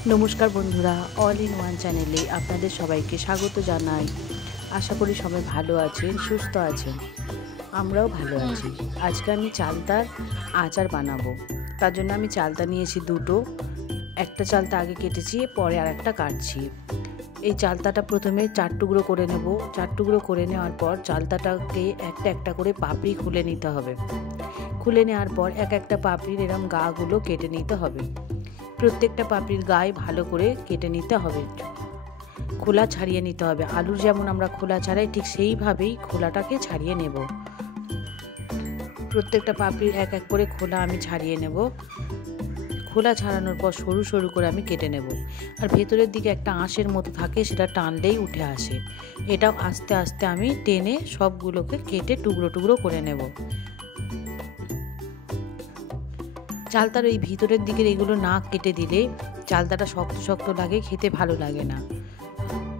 नमस्कार बंधुरा अल in one चैनेले आपनादेर सबाइके स्वागत जानाई। आशा करी सबाई भालो आछेन, सुस्थ आछेन, आमराओ भालो आछि। आजके आमि चालतार आचार बानाबो। तार जोन्नो आमि चालता नियेछि दुटो, एकटा चालता आगे केटेछि, परे आरेकटा काटछि। এই চালতাটা প্রথমে 4 টুকরো করে নেব। 4 টুকরো করে নেওয়ার পর চালতাটাকে একটা একটা করে পাপড়ি খুলে নিতে হবে। খুলে নেওয়ার পর এক একটা পাপড়ির এরকম গাগুলো কেটে নিতে হবে। প্রত্যেকটা পাপড়ির গায়ে ভালো করে কেটে নিতে হবে, খোলা ছাড়িয়ে নিতে হবে। আলুর যেমন আমরা খোলা ছাড়াই ঠিক সেইভাবেই খোলাটাকে ছাড়িয়ে নেব। প্রত্যেকটা পাপড়ির এক এক করে খোলা আমি ছাড়িয়ে নেব। খোলা ছাড়ানোর পর সরু সরু করে আমি কেটে নেব। আর ভেতরের দিকে একটা আঁশের মতো থাকে, সেটা টানলেই উঠে আসে। এটাও আস্তে আস্তে আমি টেনে সবগুলোকে কেটে টুকরো টুকরো করে নেব। চালতার এই ভিতরের দিকের এগুলো না কেটে দিলে চালতাটা শক্ত শক্ত লাগে, খেতে ভালো লাগে না।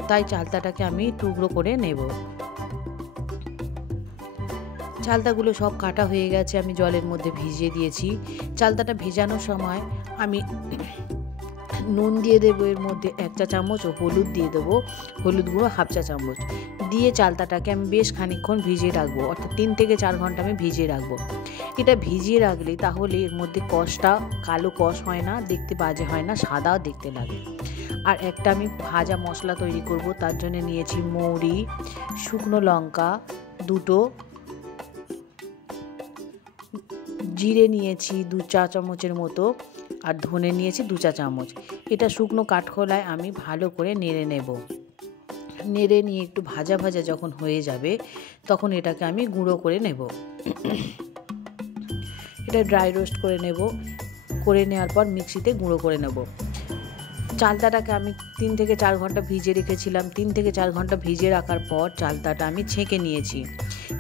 তাই চালতাটাকে আমি টুকরো করে নেব। চালতাগুলো সব কাটা হয়ে গেছে, আমি জলের মধ্যে ভিজিয়ে দিয়েছি। চালতাটা ভেজানোর সময় আমি নুন দিয়ে দেবো, এর মধ্যে 1 চা চামচ, ও হলুদ দিয়ে দেবো, হলুদ গুঁড়ো 1/2 চা চামচ দিয়ে চালতাটাকে আমি বেশ খানিকক্ষণ ভিজিয়ে রাখবো, অর্থাৎ 3 থেকে 4 ঘন্টা আমি ভিজিয়ে রাখবো। এটা ভিজিয়ে রাখলে তাহলে এর মধ্যে কষটা কালো কষ হয় না, দেখতে বাজে হয় না, সাদাও দেখতে লাগে। আর একটা আমি ভাজা মশলা তৈরি করব। তার জন্য নিয়েছি মৌরি, শুকনো লঙ্কা দুটো, জিরে নিয়েছি 2 চা চামচের মতো, আর ধনে নিয়েছি 2 চা চামচ। এটা শুকনো কাঠখোলায় আমি ভালো করে নেড়ে নেব। নেড়ে নিয়ে একটু ভাজা ভাজা যখন হয়ে যাবে তখন এটাকে আমি গুঁড়ো করে নেব। এটা ড্রাই রোস্ট করে নেব। করে নেওয়ার পর মিক্সিতে গুঁড়ো করে নেব। চালতাটাকে আমি 3 থেকে 4 ঘন্টা ভিজিয়ে রেখেছিলাম। 3 থেকে 4 ঘন্টা ভিজিয়ে রাখার পর চালতাটা আমি ছেঁকে নিয়েছি।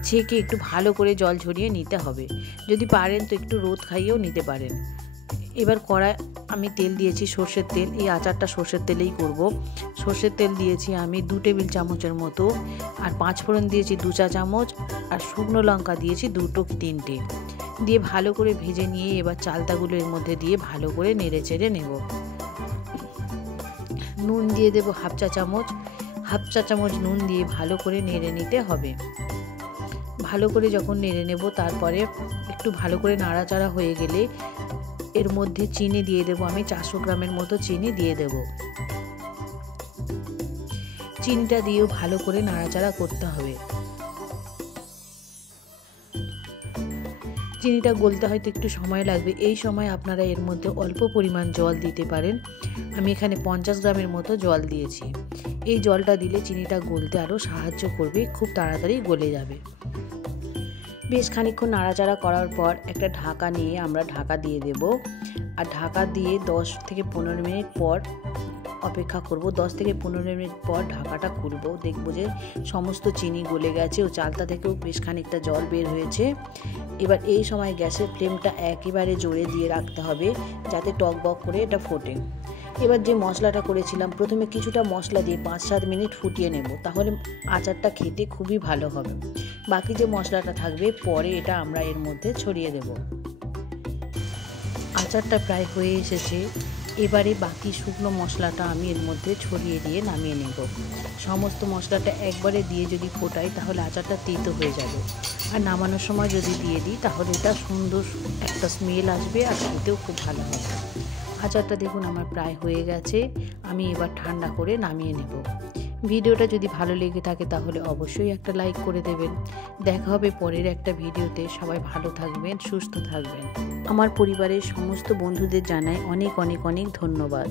ছেঁকে একটু ভালো করে জল ঝরিয়ে নিতে হবে। যদি পারেন তো একটু রোদ খাইয়েও নিতে পারেন। এবার কড়ায় আমি তেল দিয়েছি, সর্ষের তেল। এই আচারটা সর্ষের তেলেই করব। সর্ষের তেল দিয়েছি আমি 2 টেবিল চামচের মতো, আর 5 ফোড়ন দিয়েছি 2 চা চামচ, আর শুকনো লঙ্কা দিয়েছি 2 কি 3টে দিয়ে ভালো করে ভেজে নিয়ে এবার চালতাগুলো এর মধ্যে দিয়ে ভালো করে নেড়ে চেড়ে নেব। নুন দিয়ে দেবো 1/2 চা চামচ। 1/2 চা চামচ নুন দিয়ে ভালো করে নেড়ে নিতে হবে। ভালো করে যখন নেড়ে নেব তারপরে একটু ভালো করে নাড়াচাড়া হয়ে গেলে এর মধ্যে চিনি দিয়ে দেবো। আমি 400 গ্রামের মতো চিনি দিয়ে দেব। চিনিটা দিয়েও ভালো করে নাড়াচাড়া করতে হবে। চিনিটা গলতে হয়তো একটু সময় লাগবে। এই সময় আপনারা এর মধ্যে অল্প পরিমাণ জল দিতে পারেন। আমি এখানে 50 গ্রামের মতো জল দিয়েছি। এই জলটা দিলে চিনিটা গলতে আরও সাহায্য করবে, খুব তাড়াতাড়ি গলে যাবে। বেশ খানিকক্ষণ নাড়াচাড়া করার পর একটা ঢাকা নিয়ে আমরা ঢাকা দিয়ে দেব। আর ঢাকা দিয়ে 10 থেকে 15 মিনিট পর অপেক্ষা করব। 10 থেকে 15 মিনিট পর ঢাকাটা খুলব, দেখব যে সমস্ত চিনি গলে গেছে ও চালতা থেকেও বেশ খানিকটা জল বের হয়েছে। এবার এই সময় গ্যাসের ফ্লেমটা একেবারে জোরে দিয়ে রাখতে হবে যাতে টকবক করে এটা ফোটে। এবার যে মশলাটা করেছিলাম প্রথমে কিছুটা মশলা দিয়ে 5-7 মিনিট ফুটিয়ে নেব, তাহলে আচারটা খেতে খুবই ভালো হবে। বাকি যে মশলাটা থাকবে পরে এটা আমরা এর মধ্যে ছড়িয়ে দেব। আচারটা প্রায় হয়ে এসেছে। এবারে বাকি শুকনো মশলাটা আমি এর মধ্যে ছড়িয়ে দিয়ে নামিয়ে নেব। সমস্ত মশলাটা একবারে দিয়ে যদি ফোটাই তাহলে আচারটা তেতো হয়ে যাবে, আর নামানোর সময় যদি দিয়ে দিই তাহলে এটা সুন্দর একটা স্মেল আসবে আর খেতেও খুব ভালো হবে। আচারটা দেখুন আমার প্রায় হয়ে গেছে। আমি এবার ঠান্ডা করে নামিয়ে নেব। ভিডিওটা যদি ভালো লেগে থাকে তাহলে অবশ্যই একটা লাইক করে দেবেন। দেখা হবে পরের একটা ভিডিওতে। সবাই ভালো থাকবেন, সুস্থ থাকবেন। আমার পরিবারের সমস্ত বন্ধুদের জানাই অনেক অনেক অনেক ধন্যবাদ।